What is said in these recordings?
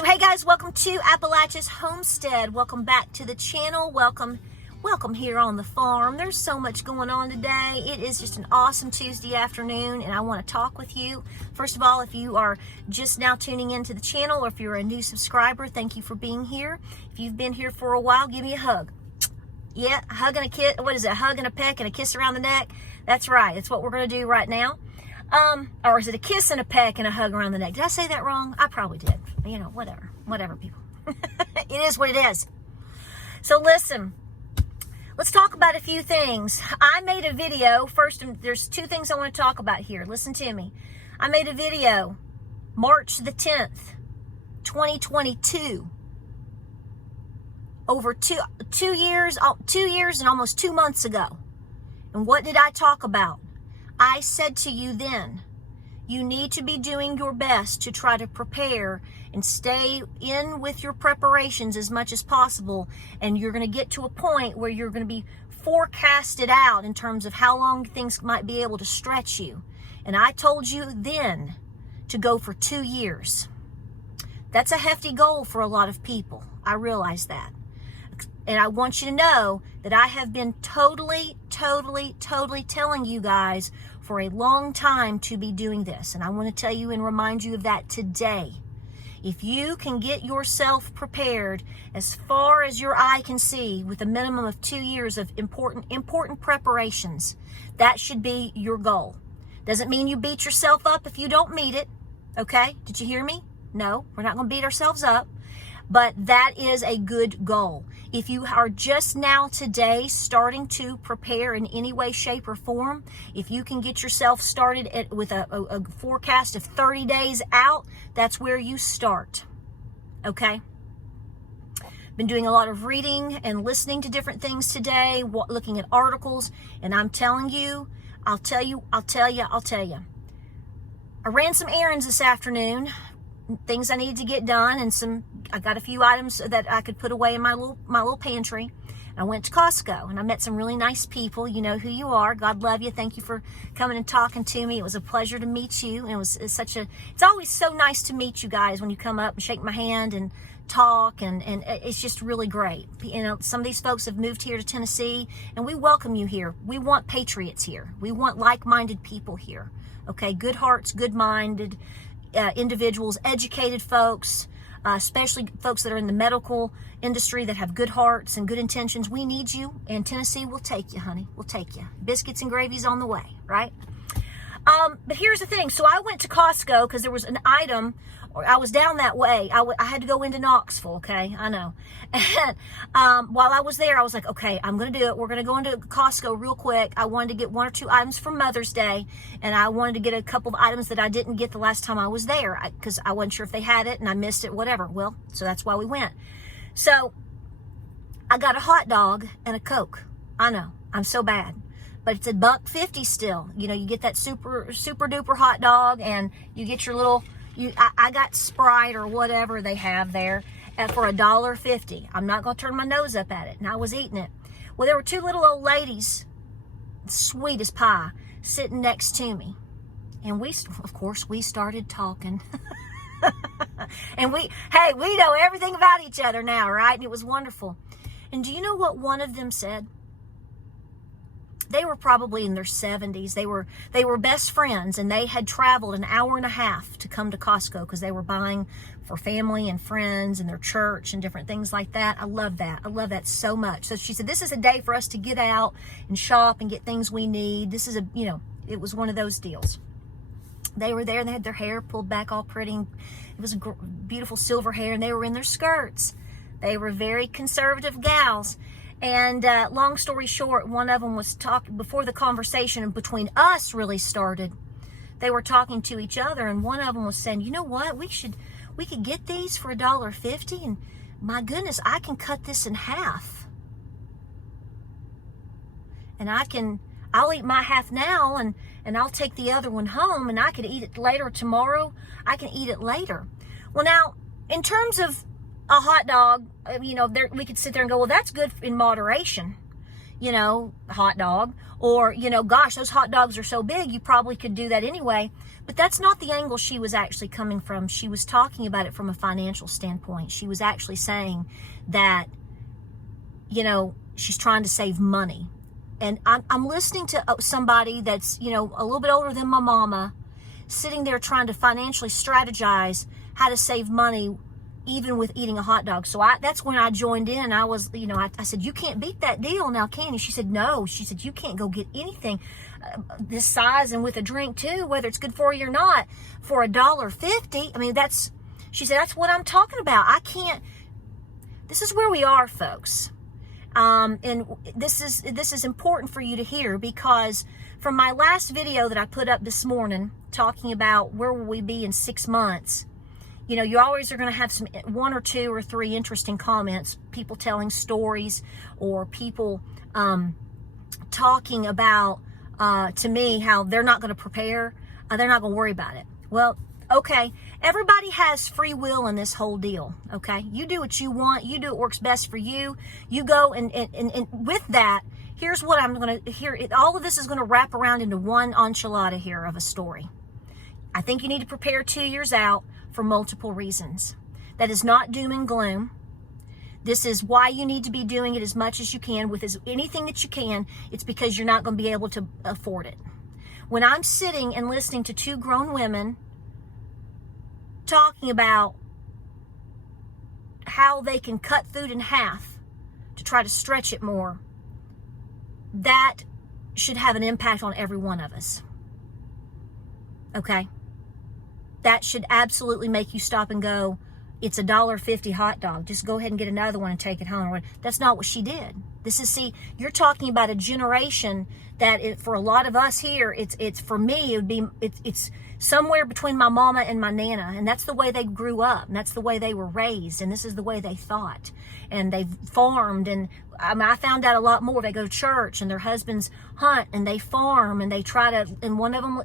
So hey guys, welcome to Appalachia's Homestead. Welcome back to the channel. Welcome here on the farm. There's so much going on today. It is just an awesome Tuesday afternoon and I want to talk with you. First of all, if you are just now tuning into the channel or if you're a new subscriber, thank you for being here. If you've been here for a while, give me a hug. Yeah, a hug and a kiss. What is it? A hug and a peck and a kiss around the neck? That's right. That's what we're going to do right now. Or is it a kiss and a peck and a hug around the neck? Did I say that wrong? I probably did. You know, whatever people. It is what it is. So listen, let's talk about a few things. I made a video. First, there's two things I want to talk about here. Listen to me. I made a video March the 10th, 2022. Over two years and almost 2 months ago. And what did I talk about? I said to you then, you need to be doing your best to try to prepare and stay in with your preparations as much as possible. And you're going to get to a point where you're going to be forecasted out in terms of how long things might be able to stretch you. And I told you then to go for 2 years. That's a hefty goal for a lot of people. I realize that. And I want you to know that I have been totally telling you guys for a long time to be doing this. And I want to tell you and remind you of that today. If you can get yourself prepared as far as your eye can see with a minimum of 2 years of important preparations, that should be your goal. Doesn't mean you beat yourself up if you don't meet it. Okay? Did you hear me? No, we're not going to beat ourselves up. But that is a good goal. If you are just now today starting to prepare in any way, shape, or form, if you can get yourself started with a forecast of 30 days out, that's where you start. Okay? Been doing a lot of reading and listening to different things today, looking at articles, and I'm telling you, I'll tell you. I ran some errands this afternoon, things I needed to get done, and I got a few items that I could put away in my little pantry. I went to Costco and I met some really nice people. You know who you are. God love you. Thank you for coming and talking to me. It was a pleasure to meet you. And it's always so nice to meet you guys when you come up and shake my hand and talk, and it's just really great. You know, some of these folks have moved here to Tennessee and we welcome you here. We want patriots here. We want like-minded people here. Okay, good hearts, good-minded individuals, educated folks, especially folks that are in the medical industry that have good hearts and good intentions. We need you, and Tennessee will take you, honey. We'll take you. Biscuits and gravy's on the way, right? But here's the thing. So I went to Costco because there was an item, or I was down that way. I had to go into Knoxville, okay? I know. And while I was there, I was like, okay, I'm going to do it. We're going to go into Costco real quick. I wanted to get 1 or 2 items for Mother's Day, and I wanted to get a couple of items that I didn't get the last time I was there because I wasn't sure if they had it, and I missed it, whatever. Well, so that's why we went. So I got a hot dog and a Coke. I know, I'm so bad. But it's $1.50 still. You know, you get that super duper hot dog, and you get your little, I got Sprite or whatever they have there for $1.50. I'm not going to turn my nose up at it. And I was eating it. Well, there were 2 little old ladies, sweet as pie, sitting next to me. And of course, we started talking. And we know everything about each other now, right? And it was wonderful. And do you know what one of them said? They were probably in their 70s. They were best friends, and they had traveled an hour and a half to come to Costco because they were buying for family and friends and their church and different things like that. I love that. I love that so much. So she said, this is a day for us to get out and shop and get things we need. This is it was one of those deals. They were there and they had their hair pulled back all pretty. It was beautiful silver hair, and they were in their skirts. They were very conservative gals. And long story short, one of them was talking before the conversation between us really started. They were talking to each other, and one of them was saying, "You know what? We could get these for $1.50, and my goodness, I can cut this in half, and I'll eat my half now, and I'll take the other one home, and I could eat it later or tomorrow. I can eat it later." Well, now in terms of a hot dog, we could sit there and go, well, that's good in moderation. hot dog. Or, gosh, those hot dogs are so big, you probably could do that anyway. But that's not the angle she was actually coming from. She was talking about it from a financial standpoint. She was actually saying that, she's trying to save money. And I'm listening to somebody that's, a little bit older than my mama, sitting there trying to financially strategize how to save money, even with eating a hot dog. So that's when I joined in. I was, I said, you can't beat that deal now, can you? She said, no. She said, you can't go get anything this size and with a drink too, whether it's good for you or not, for $1.50. I mean, she said, that's what I'm talking about. I can't, this is where we are, folks. And this is important for you to hear, because from my last video that I put up this morning, talking about where will we be in 6 months, you always are going to have one or two or three interesting comments, people telling stories, or people talking about to me how they're not going to prepare, they're not going to worry about it. Well, okay, everybody has free will in this whole deal, okay? You do what you want. You do what works best for you. You go, and with that, here's what I'm going to hear. All of this is going to wrap around into one enchilada here of a story. I think you need to prepare 2 years out for multiple reasons. That is not doom and gloom. This is why you need to be doing it as much as you can with anything that you can. It's because you're not going to be able to afford it. When I'm sitting and listening to two grown women talking about how they can cut food in half to try to stretch it more, that should have an impact on every one of us. Okay? That should absolutely make you stop and go, it's a $1.50 hot dog. Just go ahead and get another one and take it home. That's not what she did. You're talking about a generation that for a lot of us here, it's for me, it's somewhere between my mama and my nana. And that's the way they grew up. And that's the way they were raised. And this is the way they thought. And they farmed. And I found out a lot more. They go to church and their husbands hunt and they farm and they try to, and one of them,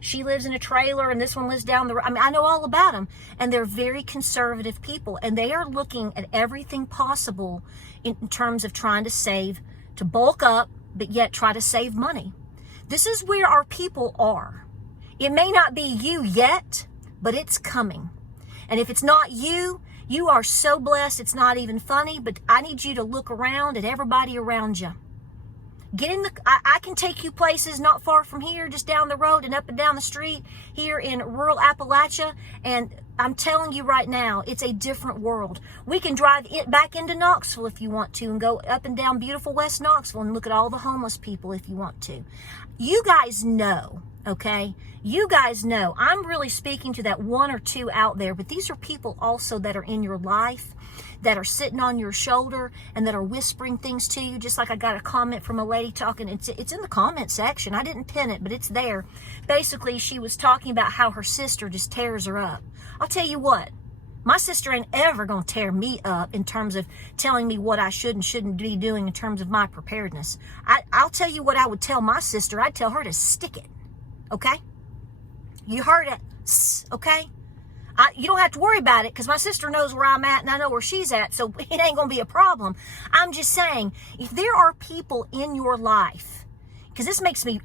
she lives in a trailer and this one lives down the road. I mean, I know all about them, and they're very conservative people, and they are looking at everything possible in terms of trying to save, to bulk up, but yet try to save money. This is where our people are. It may not be you yet, but it's coming. And if it's not you, you are so blessed, it's not even funny, but I need you to look around at everybody around you. I can take you places not far from here, just down the road and up and down the street here in rural Appalachia, and I'm telling you right now, it's a different world. We can drive back into Knoxville if you want to, and go up and down beautiful West Knoxville and look at all the homeless people if you want to. You guys know, okay? You guys know. I'm really speaking to that one or two out there, but these are people also that are in your life, that are sitting on your shoulder and that are whispering things to you. Just like I got a comment from a lady talking, it's in the comment section. I didn't pin it, but it's there. Basically, she was talking about how her sister just tears her up. I'll tell you what, my sister ain't ever going to tear me up in terms of telling me what I should and shouldn't be doing in terms of my preparedness. I'll tell you what I would tell my sister. I'd tell her to stick it, okay? You heard it, okay? You don't have to worry about it, because my sister knows where I'm at and I know where she's at, so it ain't going to be a problem. I'm just saying, if there are people in your life, because this makes me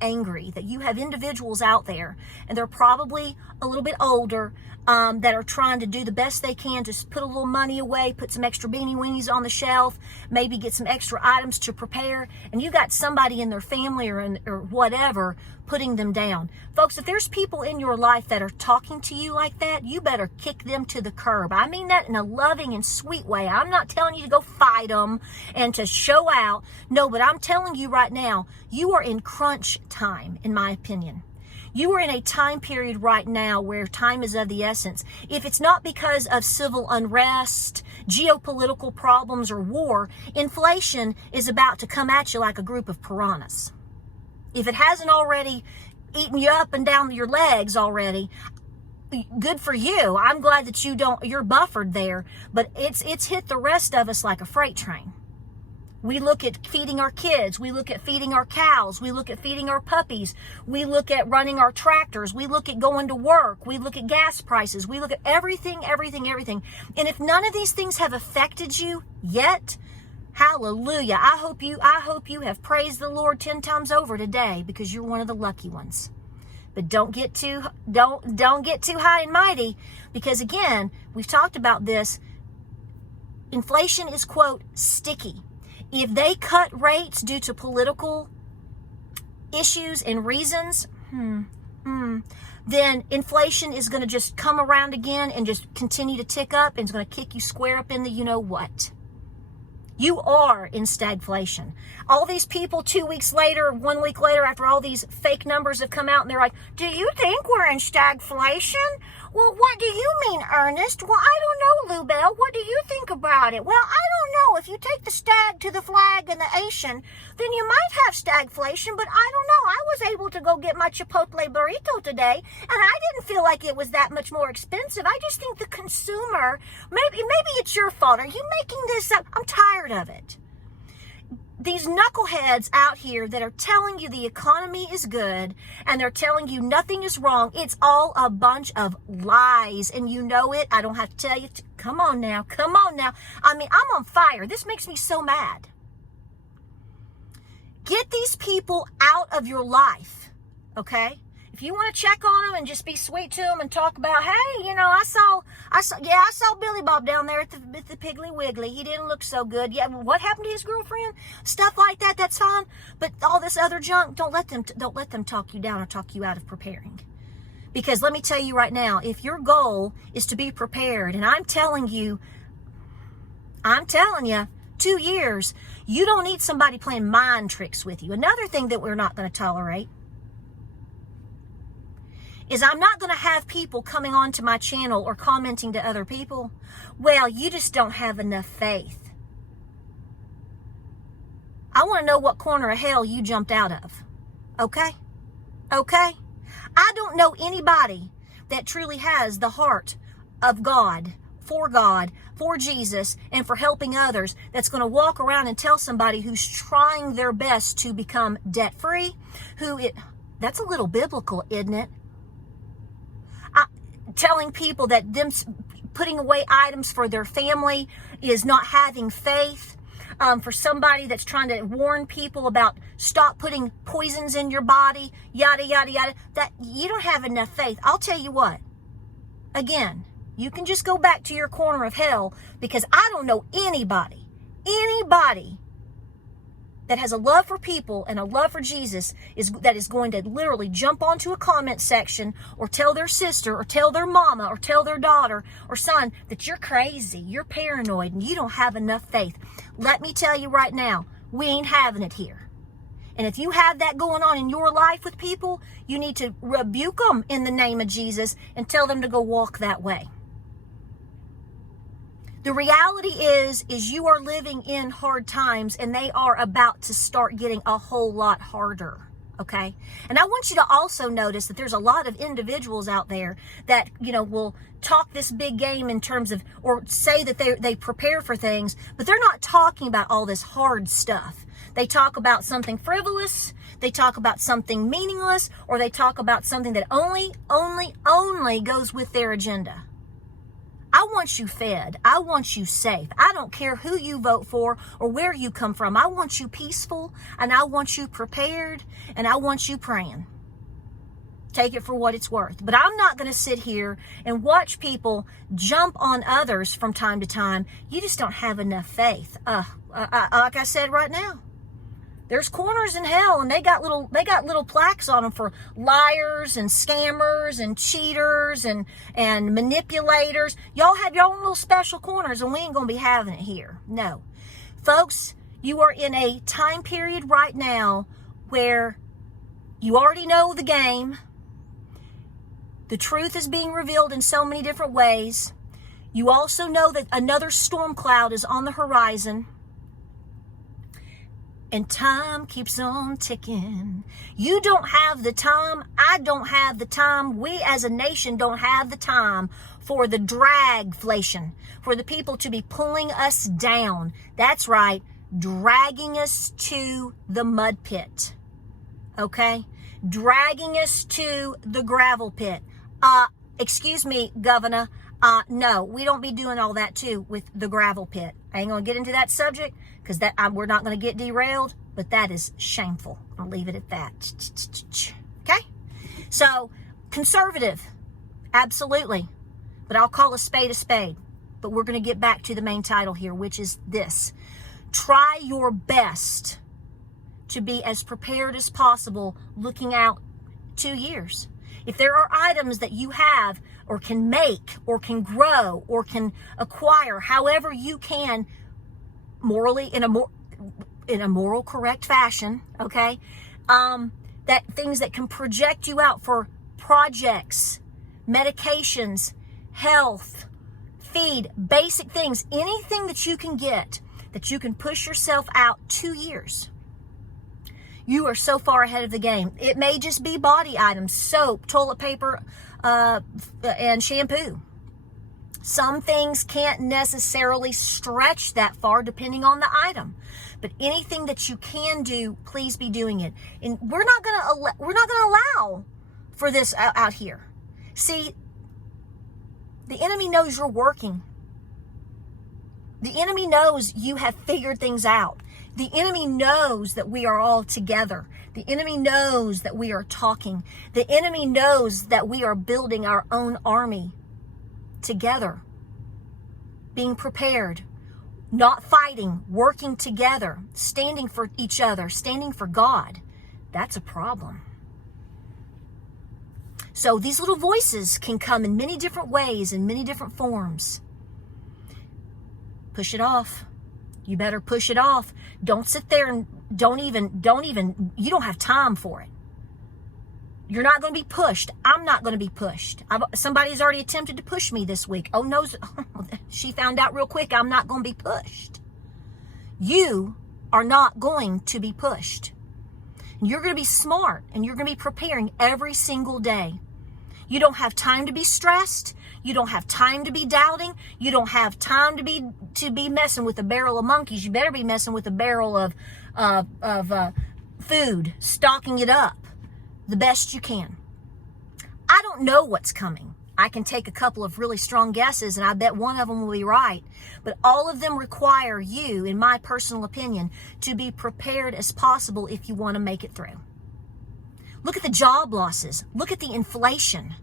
angry that you have individuals out there, and they're probably a little bit older, that are trying to do the best they can to put a little money away, put some extra beanie weenies on the shelf, maybe get some extra items to prepare, and you got somebody in their family or whatever putting them down. Folks, if there's people in your life that are talking to you like that, you better kick them to the curb. I mean that in a loving and sweet way. I'm not telling you to go fight them and to show out. No, but I'm telling you right now, you are in crunch time, in my opinion. You are in a time period right now where time is of the essence. If it's not because of civil unrest, geopolitical problems, or war, inflation is about to come at you like a group of piranhas. If it hasn't already eaten you up and down your legs already, good for you. I'm glad that you're buffered there, but it's hit the rest of us like a freight train. We look at feeding our kids. We look at feeding our cows. We look at feeding our puppies. We look at running our tractors. We look at going to work. We look at gas prices. We look at everything. And if none of these things have affected you yet, Hallelujah. I hope you have praised the Lord 10 times over today, because you're one of the lucky ones. But don't get too high and mighty, because again, we've talked about this. Inflation is, quote, sticky. If they cut rates due to political issues and reasons, then inflation is going to just come around again and just continue to tick up, and it's going to kick you square up in the you-know-what. You are in stagflation. All these people 2 weeks later, 1 week later, after all these fake numbers have come out, and they're like, do you think we're in stagflation? Well, what do you mean, Ernest? Well, I don't know, Lubell. What do you think about it? Well, I don't know. If you take the stag to the flag and the Asian, then you might have stagflation, but I don't know. I was able to go get my Chipotle burrito today, and I didn't feel like it was that much more expensive. I just think the consumer, maybe it's your fault. Are you making this up? I'm tired of it. These knuckleheads out here that are telling you the economy is good and they're telling you nothing is wrong, it's all a bunch of lies, and you know it. I don't have to tell you. Come on now. I mean, I'm on fire. This makes me so mad. Get these people out of your life, okay? If you want to check on them and just be sweet to them and talk about, hey, I saw Billy Bob down there at the Piggly Wiggly. He didn't look so good. Yeah, what happened to his girlfriend? Stuff like that, that's fine. But all this other junk, don't let them talk you down or talk you out of preparing. Because let me tell you right now, if your goal is to be prepared, and I'm telling you, 2 years, you don't need somebody playing mind tricks with you. Another thing that we're not going to tolerate is I'm not going to have people coming onto my channel or commenting to other people, well, you just don't have enough faith. I want to know what corner of hell you jumped out of. Okay? I don't know anybody that truly has the heart of God, for Jesus, and for helping others, that's going to walk around and tell somebody who's trying their best to become debt-free, that's a little biblical, isn't it? Telling people that them putting away items for their family is not having faith. For somebody that's trying to warn people about stop putting poisons in your body, yada, yada, yada, that you don't have enough faith. I'll tell you what. Again, you can just go back to your corner of hell, because I don't know anybody that has a love for people and a love for Jesus that is going to literally jump onto a comment section or tell their sister or tell their mama or tell their daughter or son that you're crazy, you're paranoid, and you don't have enough faith. Let me tell you right now, we ain't having it here. And if you have that going on in your life with people, you need to rebuke them in the name of Jesus and tell them to go walk that way. The reality is you are living in hard times, and they are about to start getting a whole lot harder, okay? And I want you to also notice that there's a lot of individuals out there that, will talk this big game in terms of, or say that they prepare for things, but they're not talking about all this hard stuff. They talk about something frivolous, they talk about something meaningless, or they talk about something that only goes with their agenda. I want you fed. I want you safe. I don't care who you vote for or where you come from. I want you peaceful, and I want you prepared, and I want you praying. Take it for what it's worth. But I'm not going to sit here and watch people jump on others from time to time. You just don't have enough faith. Like I said right now, there's corners in hell, and they got little plaques on them for liars and scammers and cheaters and manipulators. Y'all have your own little special corners, and we ain't gonna be having it here. No, folks, you are in a time period right now where you already know the game. The truth is being revealed in so many different ways. You also know that another storm cloud is on the horizon. And time keeps on ticking. You don't have the time. I don't have the time. We as a nation don't have the time for the dragflation, for the people to be pulling us down. That's right, dragging us to the mud pit. Okay? Dragging us to the gravel pit. Excuse me, Governor, No, we don't be doing all that too with the gravel pit. I ain't going to get into that subject because we're not going to get derailed, but that is shameful. I'll leave it at that. Okay? So, conservative, absolutely. But I'll call a spade a spade. But we're going to get back to the main title here, which is this. Try your best to be as prepared as possible looking out 2 years. If there are items that you have or can make or can grow or can acquire, however you can, morally, in a moral correct fashion, okay, that things that can project you out for projects, medications, health, feed, basic things, anything that you can get, that you can push yourself out 2 years. You are so far ahead of the game. It may just be body items, soap, toilet paper, and shampoo. Some things can't necessarily stretch that far depending on the item. But anything that you can do, please be doing it. And we're not going to allow for this out here. See, the enemy knows you're working. The enemy knows you have figured things out. The enemy knows that we are all together. The enemy knows that we are talking. The enemy knows that we are building our own army together, being prepared, not fighting, working together, standing for each other, standing for God. That's a problem. So these little voices can come in many different ways, in many different forms. Push it off. You better push it off. Don't sit there and don't even, you don't have time for it. You're not going to be pushed. I'm not going to be pushed. Somebody's already attempted to push me this week. Oh, no, she found out real quick I'm not going to be pushed. You are not going to be pushed. You're going to be smart and you're going to be preparing every single day. You don't have time to be stressed. You don't have time to be doubting. You don't have time to be messing with a barrel of monkeys. You better be messing with a barrel of food, stocking it up the best you can. I don't know what's coming. I can take a couple of really strong guesses, and I bet one of them will be right. But all of them require you, in my personal opinion, to be prepared as possible if you want to make it through. Look at the job losses. Look at the inflation.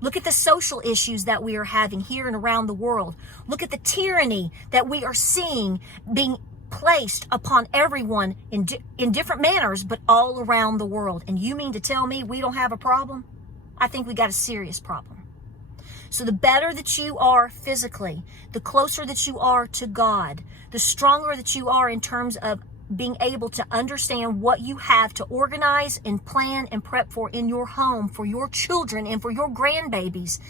Look at the social issues that we are having here and around the world. Look at the tyranny that we are seeing being placed upon everyone in different manners, but all around the world. And you mean to tell me we don't have a problem? I think we got a serious problem. So the better that you are physically, the closer that you are to God, the stronger that you are in terms of being able to understand what you have to organize and plan and prep for in your home, for your children and for your grandbabies.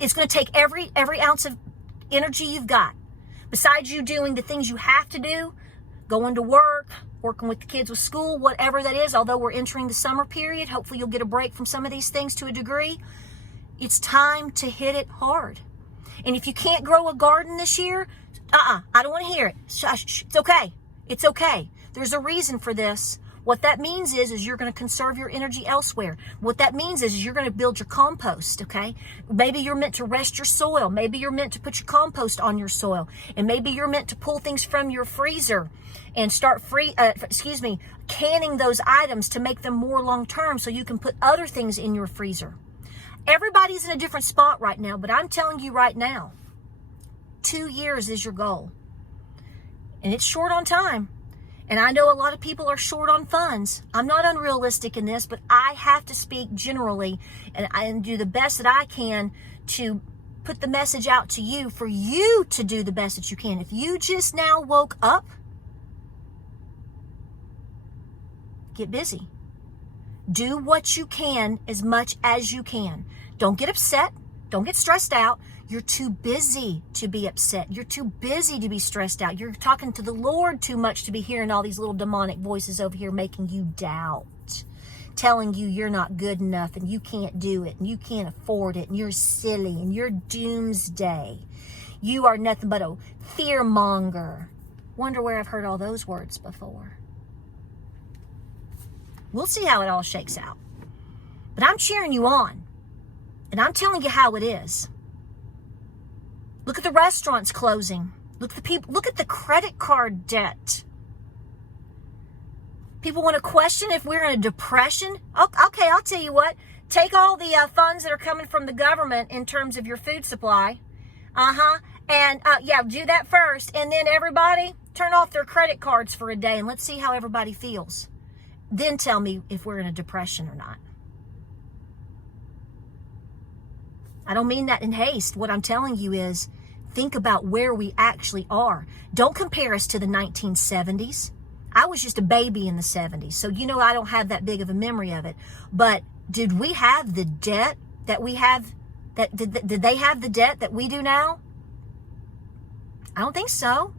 It's going to take every ounce of energy you've got. Besides you doing the things you have to do, going to work, working with the kids with school, whatever that is, although we're entering the summer period, hopefully you'll get a break from some of these things to a degree. It's time to hit it hard. And if you can't grow a garden this year, I don't want to hear it. It's okay. It's okay. There's a reason for this. What that means is you're going to conserve your energy elsewhere. What that means is you're going to build your compost, okay? Maybe you're meant to rest your soil. Maybe you're meant to put your compost on your soil. And maybe you're meant to pull things from your freezer and start canning those items to make them more long-term so you can put other things in your freezer. Everybody's in a different spot right now, but I'm telling you right now, 2 years is your goal. And it's short on time. And I know a lot of people are short on funds. I'm not unrealistic in this, but I have to speak generally and do the best that I can to put the message out to you for you to do the best that you can. If you just now woke up, get busy. Do what you can as much as you can. Don't get upset. Don't get stressed out. You're too busy to be upset. You're too busy to be stressed out. You're talking to the Lord too much to be hearing all these little demonic voices over here making you doubt, telling you you're not good enough and you can't do it and you can't afford it and you're silly and you're doomsday. You are nothing but a fear monger. Wonder where I've heard all those words before. We'll see how it all shakes out. But I'm cheering you on. And I'm telling you how it is. Look at the restaurants closing. Look at the people. Look at the credit card debt. People want to question if we're in a depression. Okay, I'll tell you what. Take all the funds that are coming from the government in terms of your food supply. And do that first. And then everybody turn off their credit cards for a day and let's see how everybody feels. Then tell me if we're in a depression or not. I don't mean that in haste. What I'm telling you is think about where we actually are. Don't compare us to the 1970s. I was just a baby in the 70s. So, I don't have that big of a memory of it. But did we have the debt that we have? Did they have the debt that we do now? I don't think so.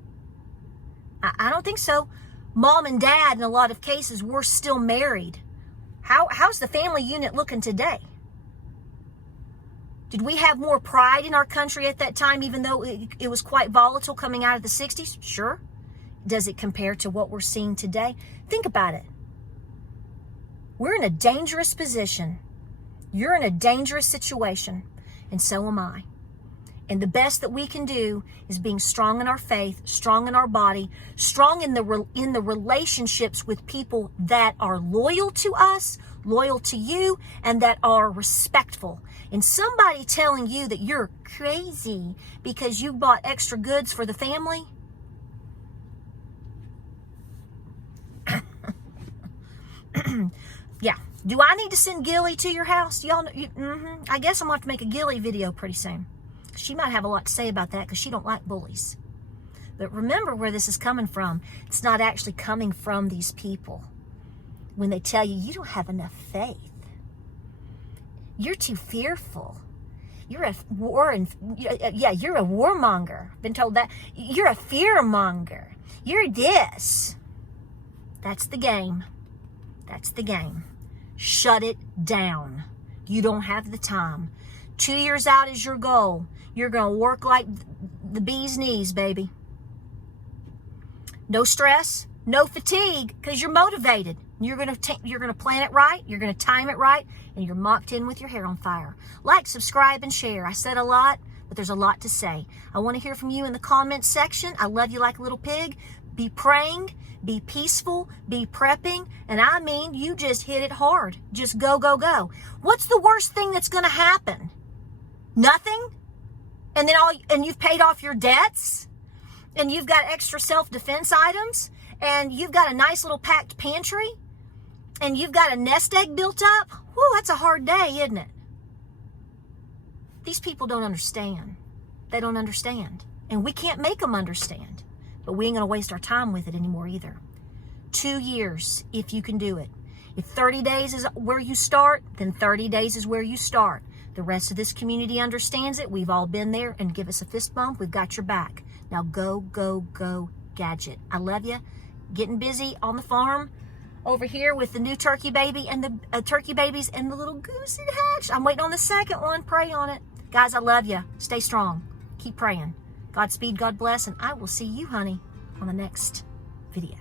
I don't think so. Mom and dad, in a lot of cases, were still married. How's the family unit looking today? Did we have more pride in our country at that time, even though it was quite volatile coming out of the 60s? Sure. Does it compare to what we're seeing today? Think about it. We're in a dangerous position. You're in a dangerous situation, and so am I. And the best that we can do is being strong in our faith, strong in our body, strong in the relationships with people that are loyal to us, loyal to you, and that are respectful. And somebody telling you that you're crazy because you bought extra goods for the family. Yeah. Do I need to send Gilly to your house? Y'all know, I guess I'm going to have to make a Gilly video pretty soon. She might have a lot to say about that because she don't like bullies. But remember where this is coming from. It's not actually coming from these people. When they tell you, you don't have enough faith. You're too fearful. You're a warmonger. Been told that. You're a fearmonger. You're this. That's the game. That's the game. Shut it down. You don't have the time. 2 years out is your goal. You're going to work like the bee's knees, baby. No stress, no fatigue, because you're motivated. You're going to plan it right. You're going to time it right, and you're mocked in with your hair on fire. Like, subscribe, and share. I said a lot, but there's a lot to say. I want to hear from you in the comments section. I love you like a little pig. Be praying, be peaceful, be prepping, and I mean, you just hit it hard. Just go, go, go. What's the worst thing that's going to happen? Nothing? And then you've paid off your debts, and you've got extra self-defense items, and you've got a nice little packed pantry, and you've got a nest egg built up. Whew, that's a hard day, isn't it? These people don't understand. They don't understand. And we can't make them understand. But we ain't going to waste our time with it anymore either. 2 years, if you can do it. If 30 days is where you start, then 30 days is where you start. The rest of this community understands it. We've all been there, and give us a fist bump. We've got your back. Now go, go, go, Gadget. I love you. Getting busy on the farm over here with the new turkey baby and the turkey babies and the little goose that hatched. I'm waiting on the second one. Pray on it. Guys, I love you. Stay strong. Keep praying. Godspeed, God bless, and I will see you, honey, on the next video.